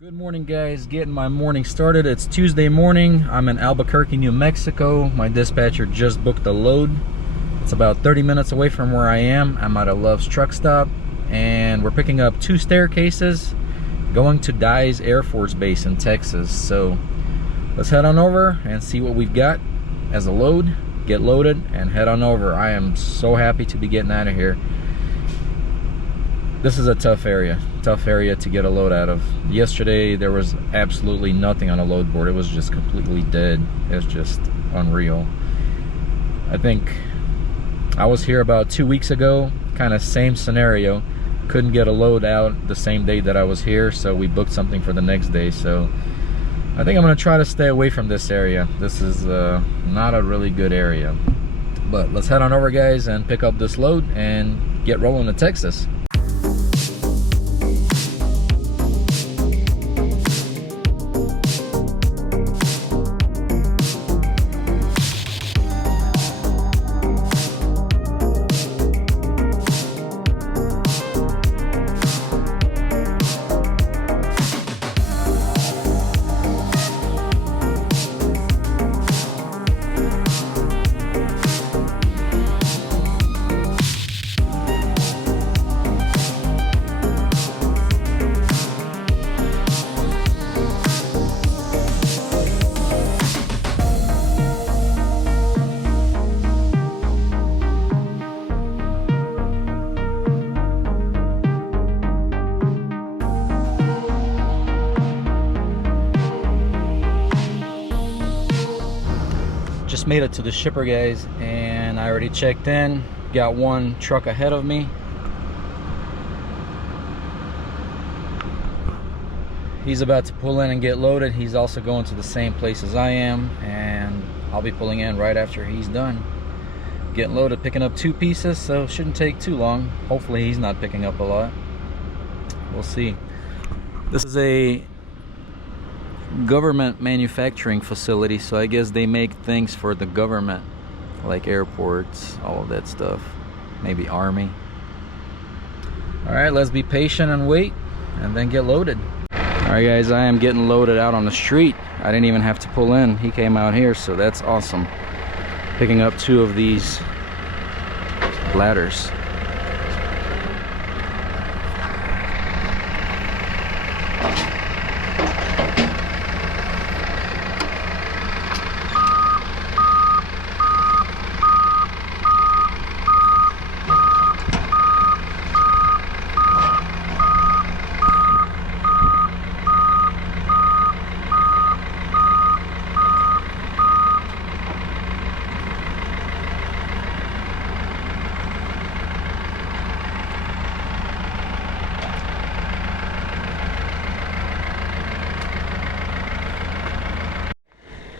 Good morning, guys. Getting my morning started. It's Tuesday morning. I'm in Albuquerque, New Mexico. My dispatcher just booked a load. It's about 30 minutes away from where I am. I'm at a Love's truck stop, and we're picking up 2 staircases going to Dyes Air Force Base in Texas. So let's head on over and see what we've got as a load, get loaded, and head on over. I am so happy to be getting out of here. This is a tough area to get a load out of. Yesterday there was absolutely nothing on a load board. It was just completely dead. It's just unreal. I think I was here about 2 weeks ago, kind of same scenario. Couldn't get a load out the same day that I was here, so we booked something for the next day. So I think I'm gonna try to stay away from this area. This is not a really good area. But let's head on over, guys, and pick up this load and get rolling to Texas. Just made it to the shipper, guys, and I already checked in. Got one truck ahead of me. He's about to pull in and get loaded. He's also going to the same place as I am, and I'll be pulling in right after he's done getting loaded, picking up 2 pieces, so it shouldn't take too long. Hopefully he's not picking up a lot. We'll see. This is a government manufacturing facility, so I guess they make things for the government, like airports, all of that stuff, maybe army. All right, let's be patient and wait and then get loaded. All right, guys, I am getting loaded out on the street. I didn't even have to pull in. He came out here, so that's awesome. Picking up 2 of these ladders.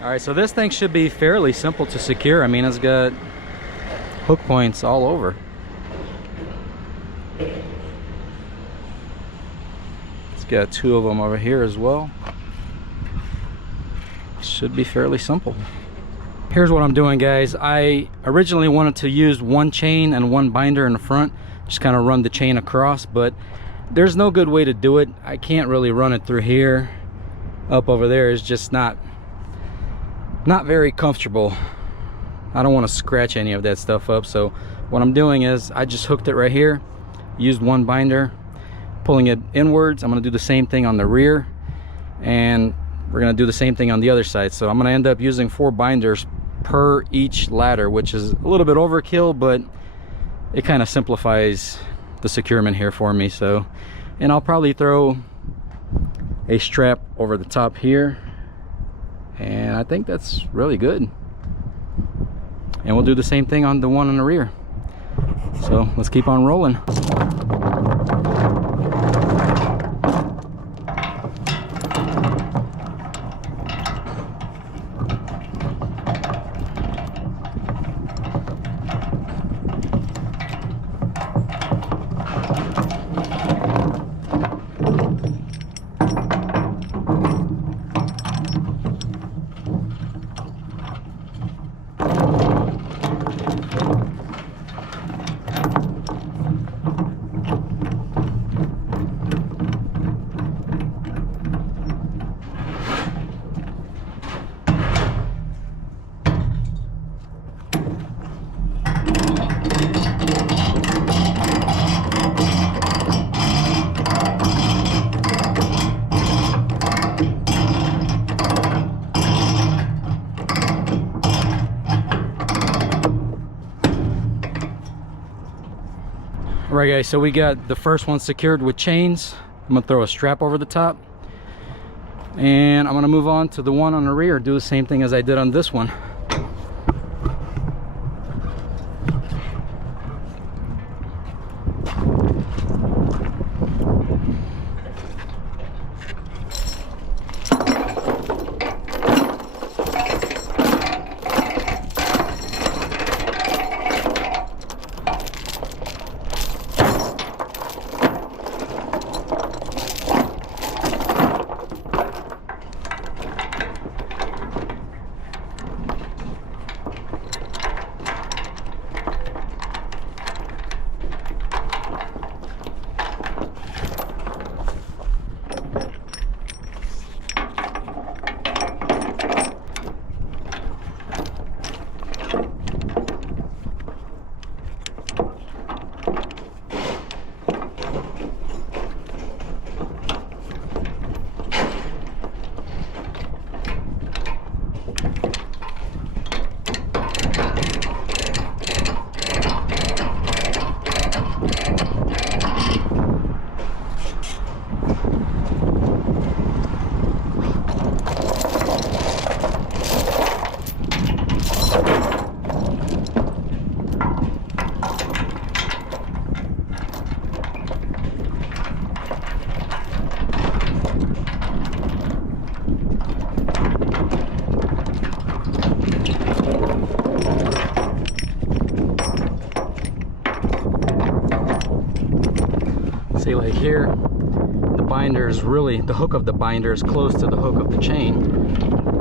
All right, so this thing should be fairly simple to secure. I mean, it's got hook points all over. It's got 2 of them over here as well. Should be fairly simple. Here's what I'm doing, guys. I originally wanted to use 1 chain and 1 binder in the front, just kind of run the chain across, but there's no good way to do it. I can't really run it through here. Up over there is just not very comfortable. I don't want to scratch any of that stuff up, so what I'm doing is I just hooked it right here, used 1 binder, pulling it inwards. I'm going to do the same thing on the rear, and we're going to do the same thing on the other side. So I'm going to end up using 4 binders per each ladder, which is a little bit overkill, but it kind of simplifies the securement here for me. So, and I'll probably throw a strap over the top here, and I think that's really good. And we'll do the same thing on the one in the rear. So let's keep on rolling. Alright guys, so we got the first one secured with chains. I'm gonna throw a strap over the top, and I'm gonna move on to the one on the rear, do the same thing as I did on this one. See, like here, the binder is really, the hook of the binder is close to the hook of the chain.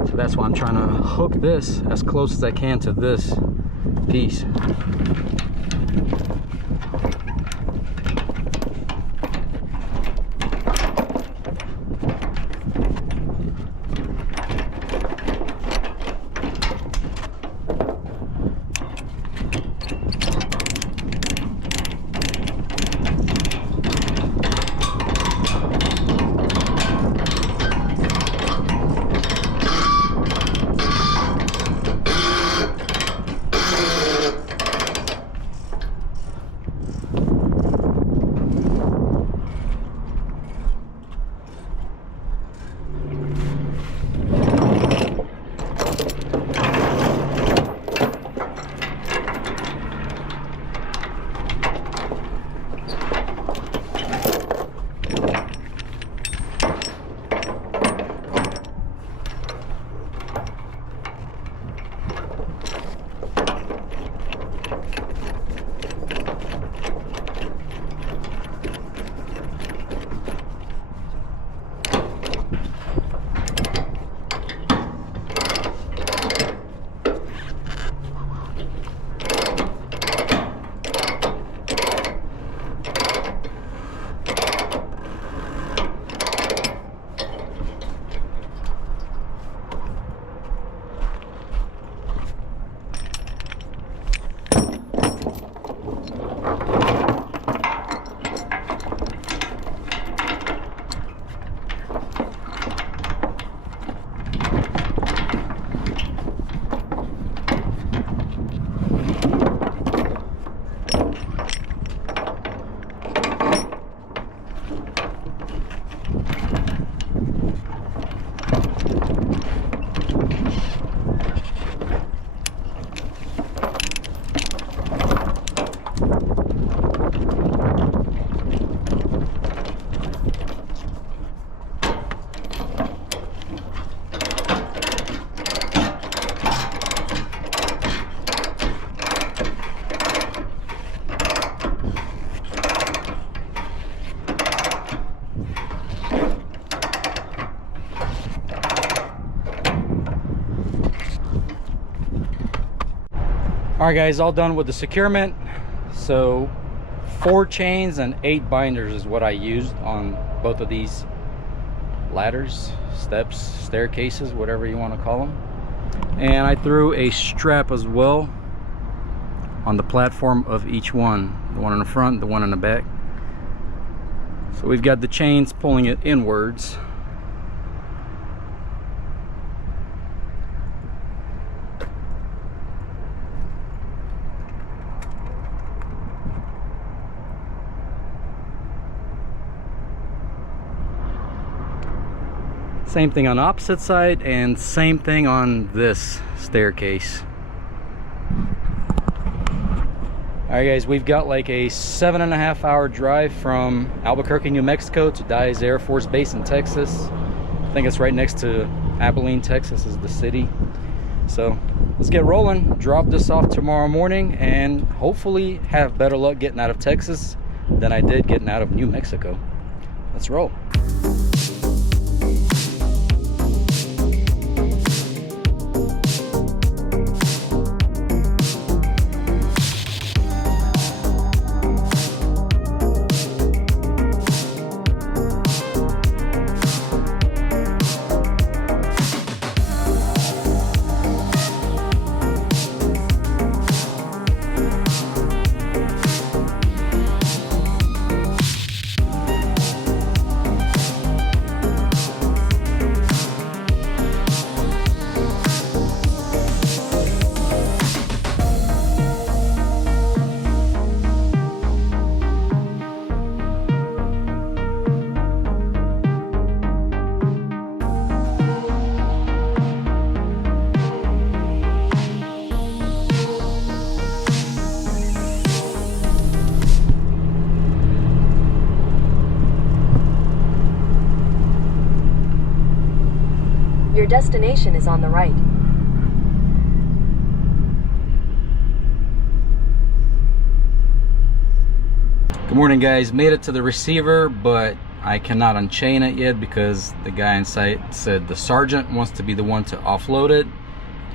So that's why I'm trying to hook this as close as I can to this piece. Alright guys, all done with the securement. So 4 chains and 8 binders is what I used on both of these ladders, steps, staircases, whatever you want to call them. And I threw a strap as well on the platform of each one, the one in the front, the one in the back. So we've got the chains pulling it inwards. Same thing on the opposite side, and same thing on this staircase. Alright guys, we've got like a 7.5 hour drive from Albuquerque, New Mexico to Dyes Air Force Base in Texas. I think it's right next to Abilene, Texas is the city. So let's get rolling, drop this off tomorrow morning, and hopefully have better luck getting out of Texas than I did getting out of New Mexico. Let's roll. Your destination is on the right. Good morning guys, made it to the receiver, but I cannot unchain it yet because the guy in sight said the sergeant wants to be the one to offload it.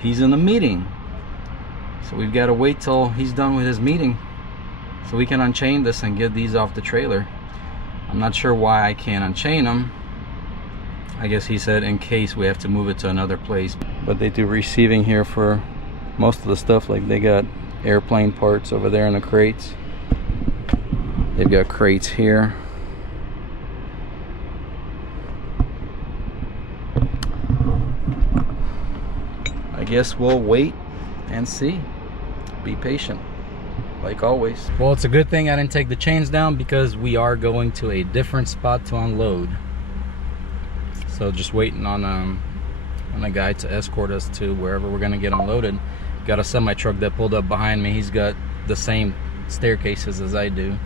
He's in the meeting, so we've got to wait till he's done with his meeting so we can unchain this and get these off the trailer. I'm not sure why I can't unchain them. I guess he said in case we have to move it to another place. But they do receiving here for most of the stuff. Like they got airplane parts over there in the crates. They've got crates here. I guess we'll wait and see. Be patient, like always. Well, it's a good thing I didn't take the chains down because we are going to a different spot to unload. So just waiting on a guy to escort us to wherever we're gonna get unloaded. Got a semi truck that pulled up behind me. He's got the same staircases as I do.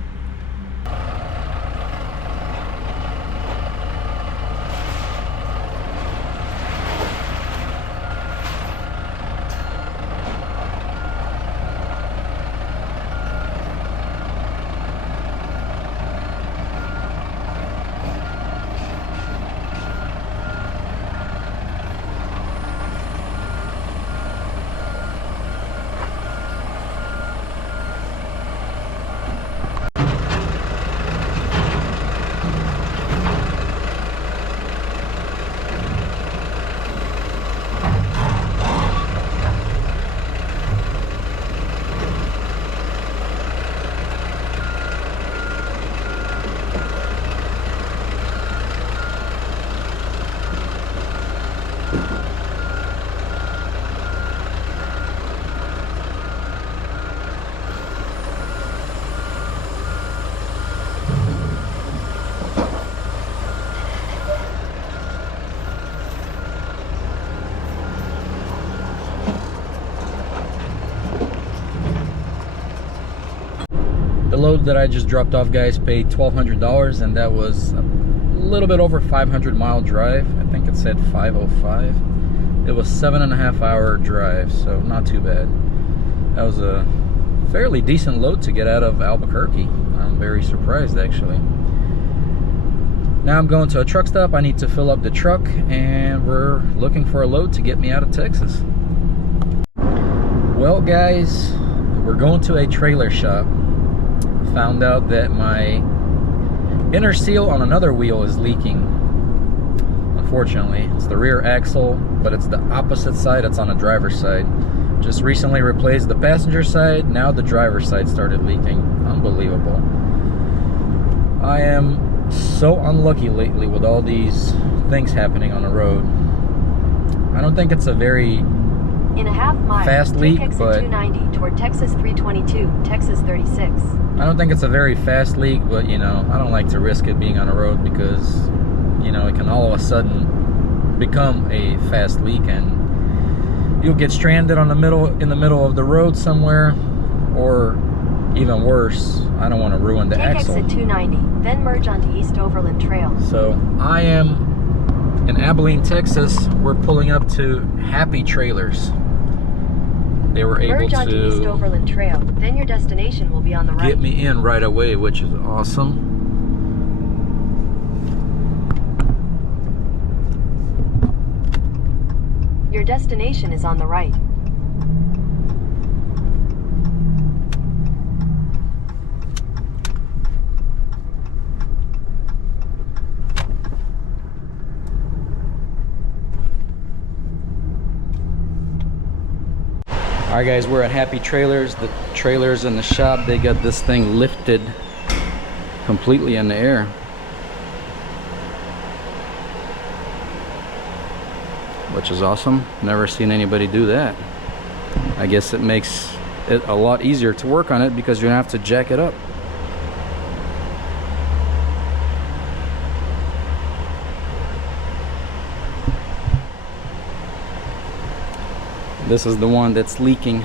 The load that I just dropped off, guys, paid $1,200, and that was a little bit over 500-mile drive. I think it said 505. It was 7.5 hour drive, so not too bad. That was a fairly decent load to get out of Albuquerque. I'm very surprised, actually. Now I'm going to a truck stop. I need to fill up the truck, and we're looking for a load to get me out of Texas. Well, guys, we're going to a trailer shop. Found out that my inner seal on another wheel is leaking. Unfortunately, it's the rear axle, but it's the opposite side. It's on the driver's side. Just recently replaced the passenger side. Now the driver's side started leaking. Unbelievable. I am so unlucky lately with all these things happening on the road. I don't think it's a very fast leak, but 290 toward Texas 322, Texas 36. I don't think it's a very fast leak, but you know, I don't like to risk it being on the road because, you know, it can all of a sudden become a fast leak, and you'll get stranded in the middle of the road somewhere, or even worse, I don't want to ruin the axle. Take exit 290, then merge onto East Overland Trail. So I am in Abilene, Texas. We're pulling up to Happy Trailers. They were able merge onto East to Overland Trail, then your destination will be on the right. get me in right away, which is awesome. Your destination is on the right. Alright guys, we're at Happy Trailers. The trailers in the shop, they got this thing lifted completely in the air. Which is awesome. Never seen anybody do that. I guess it makes it a lot easier to work on it because you don't have to jack it up. This is the one that's leaking.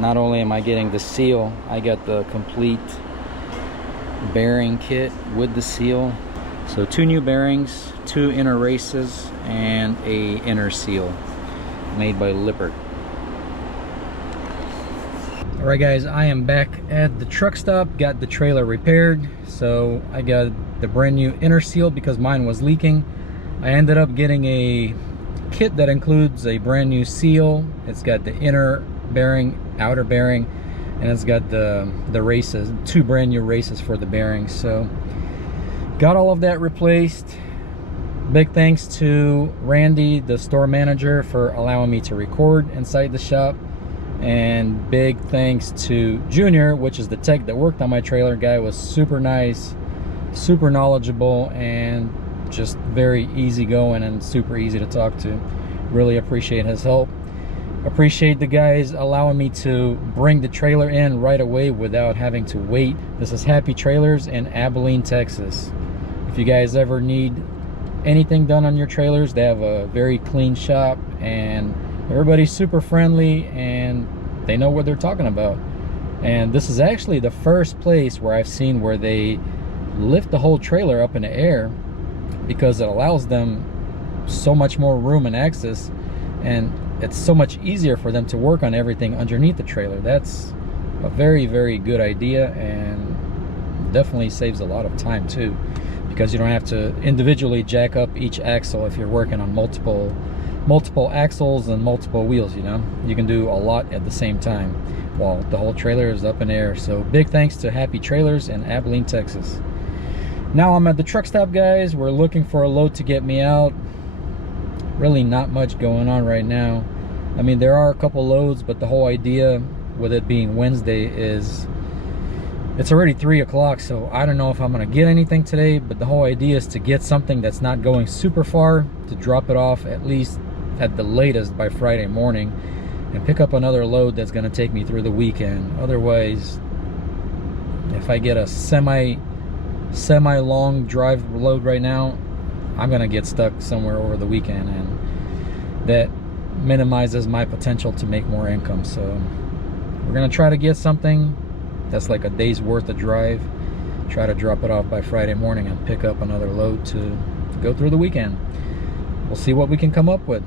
Not only am I getting the seal, I got the complete bearing kit with the seal. So 2 new bearings, 2 inner races, and a inner seal made by Lippert. Alright guys, I am back at the truck stop, got the trailer repaired. So I got the brand new inner seal because mine was leaking. I ended up getting a kit that includes a brand new seal. It's got the inner bearing, outer bearing, and it's got the races, 2 brand new races for the bearings. So got all of that replaced. Big thanks to Randy, the store manager, for allowing me to record inside the shop, and big thanks to Junior, which is the tech that worked on my trailer. Guy was super nice, super knowledgeable, and just very easygoing and super easy to talk to. Really appreciate his help. Appreciate the guys allowing me to bring the trailer in right away without having to wait. This is Happy Trailers in Abilene, Texas. If you guys ever need anything done on your trailers, they have a very clean shop, and everybody's super friendly and they know what they're talking about. And this is actually the first place where I've seen where they lift the whole trailer up in the air, because it allows them so much more room and access, and it's so much easier for them to work on everything underneath the trailer. That's a very, very good idea, and definitely saves a lot of time too, because you don't have to individually jack up each axle if you're working on multiple axles and multiple wheels. You know, you can do a lot at the same time while the whole trailer is up in air. So big thanks to Happy Trailers in Abilene, Texas. Now I'm at the truck stop, guys. We're looking for a load to get me out. Really not much going on right now. I mean, there are a couple loads, but the whole idea with it being Wednesday is it's already 3 o'clock, so I don't know if I'm gonna get anything today, but the whole idea is to get something that's not going super far, to drop it off at least at the latest by Friday morning, and pick up another load that's gonna take me through the weekend. Otherwise, if I get a semi-long drive load right now, I'm gonna get stuck somewhere over the weekend, and that minimizes my potential to make more income. So we're gonna try to get something that's like a day's worth of drive, try to drop it off by Friday morning and pick up another load to go through the weekend. We'll see what we can come up with.